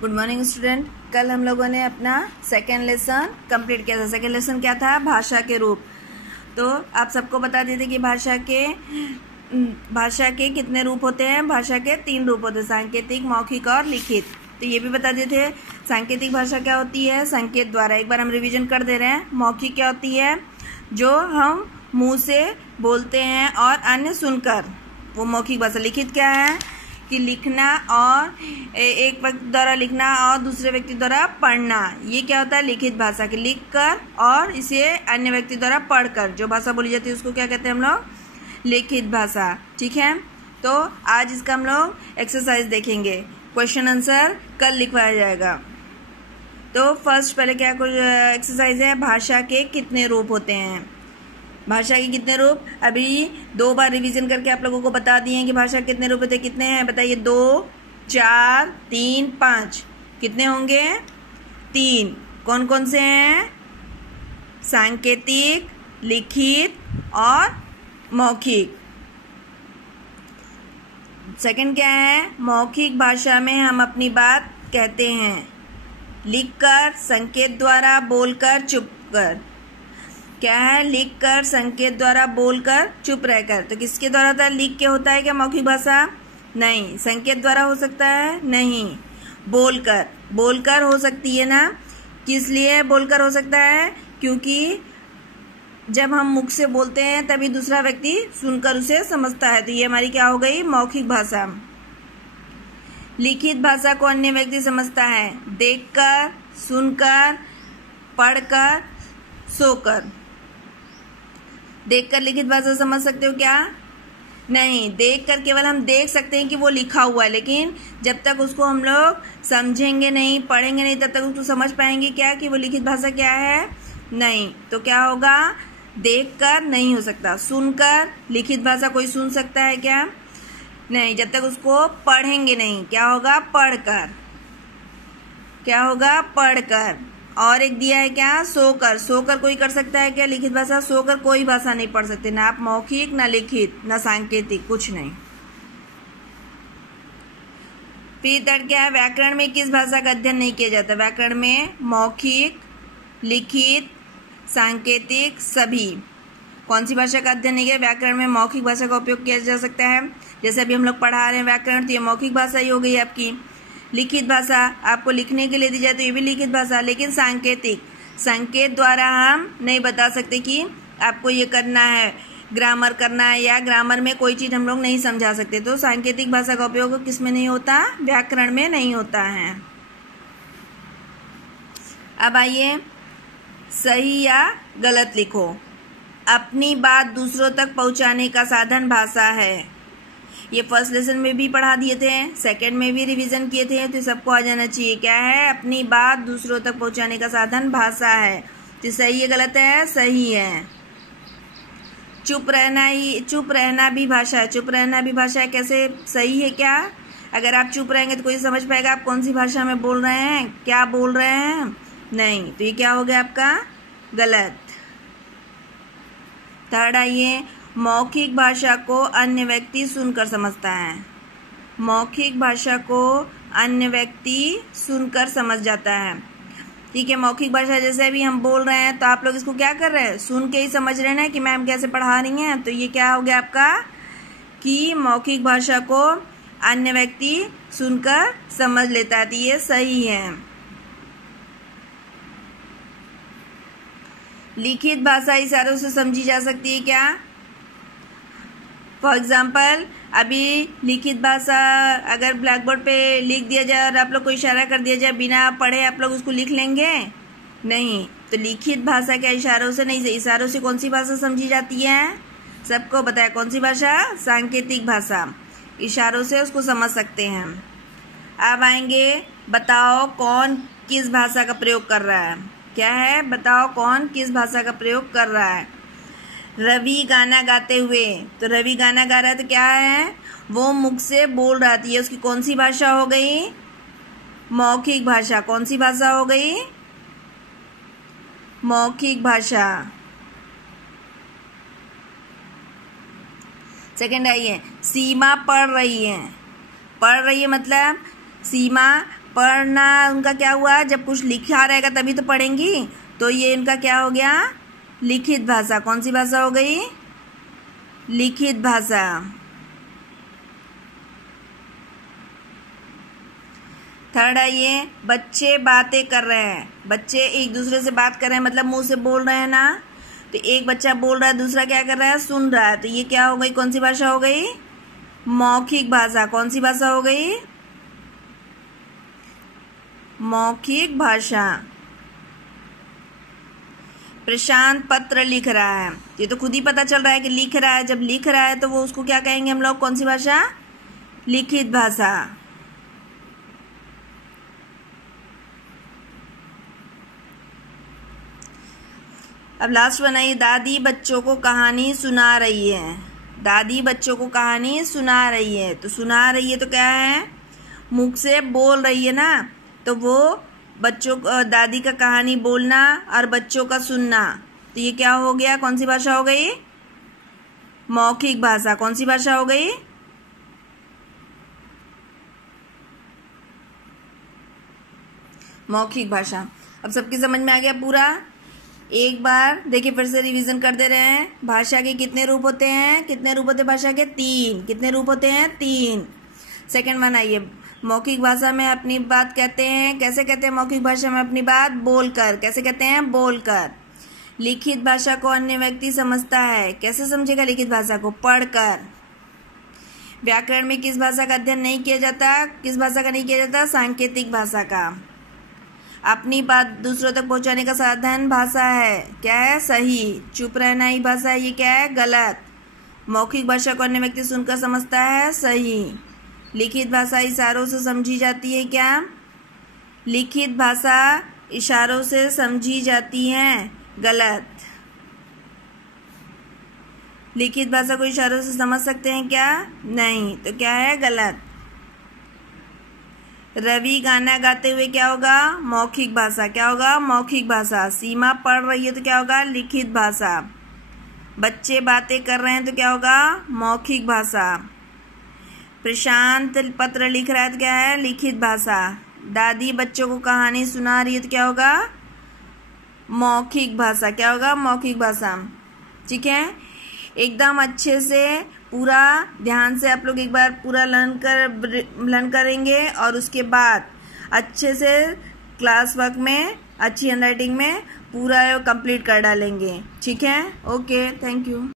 Good morning student. कल हम लोगों ने अपना सेकेंड लेसन कंप्लीट किया था। सेकेंड लेसन क्या था? भाषा के रूप। तो आप सबको बता देते कि भाषा के कितने रूप होते हैं। भाषा के 3 रूप होते हैं, सांकेतिक, मौखिक और लिखित। तो ये भी बता देते सांकेतिक भाषा क्या होती है? संकेत द्वारा। एक बार हम रिवीजन कर दे रहे हैं। मौखिक क्या होती है? जो हम मुंह से बोलते हैं और अन्य सुनकर, वो मौखिक भाषा। लिखित क्या है? कि लिखना और एक व्यक्ति द्वारा लिखना और दूसरे व्यक्ति द्वारा पढ़ना, ये क्या होता है? लिखित भाषा। की लिख कर और इसे अन्य व्यक्ति द्वारा पढ़कर जो भाषा बोली जाती है उसको क्या कहते हैं हम लोग? लिखित भाषा। ठीक है, तो आज इसका हम लोग एक्सरसाइज देखेंगे। क्वेश्चन आंसर कल लिखवाया जाएगा। तो फर्स्ट पहले क्या एक्सरसाइज है? भाषा के कितने रूप होते हैं। भाषा के कितने रूप? अभी 2 बार रिवीजन करके आप लोगों को बता दिए हैं कि भाषा के कितने रूप होते हैं। कितने हैं बताइए? 2, 4, 3, 5। कितने होंगे? 3। कौन कौन से हैं? सांकेतिक, लिखित और मौखिक। सेकंड क्या है? मौखिक भाषा में हम अपनी बात कहते हैं लिखकर, संकेत द्वारा, बोलकर, चुप कर। क्या है? लिखकर, संकेत द्वारा, बोलकर, चुप रहकर। तो किसके द्वारा होता है? लिख के होता है क्या मौखिक भाषा? नहीं। संकेत द्वारा हो सकता है? नहीं। बोलकर हो सकती है ना। किस लिए बोलकर हो सकता है? क्योंकि जब हम मुख से बोलते हैं तभी दूसरा व्यक्ति सुनकर उसे समझता है। तो ये हमारी क्या हो गई? मौखिक भाषा। लिखित भाषा को अन्य व्यक्ति समझता है देखकर, सुनकर, पढ़कर, सोकर। देखकर लिखित भाषा समझ सकते हो क्या? नहीं। देखकर केवल हम देख सकते हैं कि वो लिखा हुआ है, लेकिन जब तक उसको हम लोग समझेंगे नहीं, पढ़ेंगे नहीं, तब तक उसको समझ पाएंगे क्या कि वो लिखित भाषा क्या है? नहीं। तो क्या होगा? देखकर नहीं हो सकता। सुनकर लिखित भाषा कोई सुन सकता है क्या? नहीं, जब तक उसको पढ़ेंगे नहीं। क्या होगा? पढ़कर। क्या होगा? पढ़कर। और एक दिया है क्या? सोकर कोई कर सकता है क्या लिखित भाषा? सोकर कोई भाषा नहीं पढ़ सकते, ना आप मौखिक, ना लिखित, ना सांकेतिक, कुछ नहीं। फिर थर्ड क्या है? व्याकरण में किस भाषा का अध्ययन नहीं किया जाता? व्याकरण में मौखिक, लिखित, सांकेतिक, सभी। कौन सी भाषा का अध्ययन नहीं किया? व्याकरण में मौखिक भाषा का उपयोग किया जा सकता है। जैसे अभी हम लोग पढ़ा रहे हैं व्याकरण, तो ये मौखिक भाषा ही हो गई आपकी। लिखित भाषा आपको लिखने के लिए दी जाए तो ये भी लिखित भाषा। लेकिन सांकेतिक, संकेत द्वारा हम नहीं बता सकते कि आपको ये करना है, ग्रामर करना है, या ग्रामर में कोई चीज हम लोग नहीं समझा सकते। तो सांकेतिक भाषा का उपयोग किस में नहीं होता? व्याकरण में नहीं होता है। अब आइए, सही या गलत लिखो। अपनी बात दूसरों तक पहुंचाने का साधन भाषा है। ये फर्स्ट लेसन में भी पढ़ा दिए थे, सेकंड में भी रिवीजन किए थे, तो सबको आ जाना चाहिए। क्या है? अपनी बात दूसरों तक पहुंचाने का साधन भाषा है। तो सही है गलत है? सही है। चुप रहना भी भाषा है। चुप रहना भी भाषा है। कैसे? सही है क्या? अगर आप चुप रहेंगे तो कोई समझ पाएगा आप कौन सी भाषा में बोल रहे हैं, क्या बोल रहे हैं? नहीं। तो ये क्या हो गया आपका? गलत। थर्ड आइए, मौखिक भाषा को अन्य व्यक्ति सुनकर समझता है। मौखिक भाषा को अन्य व्यक्ति सुनकर समझ जाता है। ठीक है, मौखिक भाषा जैसे अभी हम बोल रहे हैं तो आप लोग इसको क्या कर रहे हैं? सुन के ही समझ रहे हैं ना कि मैम कैसे पढ़ा रही हैं। तो ये क्या हो गया आपका? कि मौखिक भाषा को अन्य व्यक्ति सुनकर समझ लेता है। तो ये सही है। लिखित भाषा इशारों से समझी जा सकती है क्या? फॉर एग्जाम्पल, अभी लिखित भाषा अगर ब्लैक बोर्ड पे लिख दिया जाए और आप लोग को इशारा कर दिया जाए, बिना पढ़े आप लोग उसको लिख लेंगे? नहीं। तो लिखित भाषा क्या इशारों से नहीं? इशारों से कौन सी भाषा समझी जाती है? सबको बताया कौन सी भाषा? सांकेतिक भाषा। इशारों से उसको समझ सकते हैं। अब आएंगे, बताओ कौन किस भाषा का प्रयोग कर रहा है। क्या है? बताओ कौन किस भाषा का प्रयोग कर रहा है। रवि गाना गाते हुए, तो रवि गाना गा रहा है तो क्या है? वो मुख से बोल रहा थी। उसकी कौन सी भाषा हो गई? मौखिक भाषा। कौन सी भाषा हो गई? मौखिक भाषा। सेकंड आई है, सीमा पढ़ रही है। पढ़ रही है मतलब सीमा पढ़ना उनका क्या हुआ, जब कुछ लिखा रहेगा तभी तो पढ़ेंगी, तो ये इनका क्या हो गया, लिखित भाषा। कौन सी भाषा हो गई, लिखित भाषा। थर्ड है ये, बच्चे बातें कर रहे हैं। बच्चे एक दूसरे से बात कर रहे हैं, मतलब मुंह से बोल रहे हैं ना, तो एक बच्चा बोल रहा है, दूसरा क्या कर रहा है, सुन रहा है, तो ये क्या हो गई, कौन सी भाषा हो गई, मौखिक भाषा। कौन सी भाषा हो गई, मौखिक भाषा। प्रशांत पत्र लिख रहा है, ये तो खुद ही पता चल रहा है कि लिख रहा है। जब लिख रहा है तो वो उसको क्या कहेंगे हम लोग, कौन सी भाषा, लिखित भाषा। अब लास्ट वन है ये, दादी बच्चों को कहानी सुना रही है। दादी बच्चों को कहानी सुना रही है, तो सुना रही है तो क्या है, मुख से बोल रही है ना, तो वो बच्चों दादी का कहानी बोलना और बच्चों का सुनना, तो ये क्या हो गया, कौन सी भाषा हो गई, मौखिक भाषा। कौन सी भाषा हो गई, मौखिक भाषा। अब सबकी समझ में आ गया पूरा। एक बार देखिए फिर से रिवीजन कर दे रहे हैं। भाषा के कितने रूप होते हैं, कितने रूप होते हैं भाषा के, 3। कितने रूप होते हैं, 3। सेकंड वन आइए, मौखिक भाषा में अपनी बात कहते हैं, कैसे कहते हैं मौखिक भाषा में अपनी बात, बोलकर। कैसे कहते हैं, बोलकर। लिखित भाषा को अन्य व्यक्ति समझता है, कैसे समझेगा लिखित भाषा को, पढ़कर। व्याकरण में किस भाषा का अध्ययन नहीं किया जाता, किस भाषा का नहीं किया जाता, सांकेतिक भाषा का। अपनी बात दूसरों तक पहुंचाने का साधन भाषा है, क्या है, सही। चुप रहना ही भाषा है, ये क्या है, गलत। मौखिक भाषा को अन्य व्यक्ति सुनकर समझता है, सही। लिखित भाषा इशारों से समझी जाती है, क्या, लिखित भाषा इशारों से समझी जाती है, गलत। लिखित भाषा को इशारों से समझ सकते हैं क्या, नहीं, तो क्या है, गलत। रवि गाना गाते हुए क्या होगा, मौखिक भाषा। क्या होगा, मौखिक भाषा। सीमा पढ़ रही है तो क्या होगा, लिखित भाषा। बच्चे बातें कर रहे हैं तो क्या होगा, मौखिक भाषा। प्रशांत पत्र लिख रहा है तो क्या है, लिखित भाषा। दादी बच्चों को कहानी सुना रही है तो क्या होगा, मौखिक भाषा। क्या होगा, मौखिक भाषा। ठीक है, एकदम अच्छे से पूरा ध्यान से आप लोग एक बार पूरा लर्न करेंगे और उसके बाद अच्छे से क्लास वर्क में अच्छी हैंडराइटिंग में पूरा कंप्लीट कर डालेंगे। ठीक है, ओके, थैंक यू।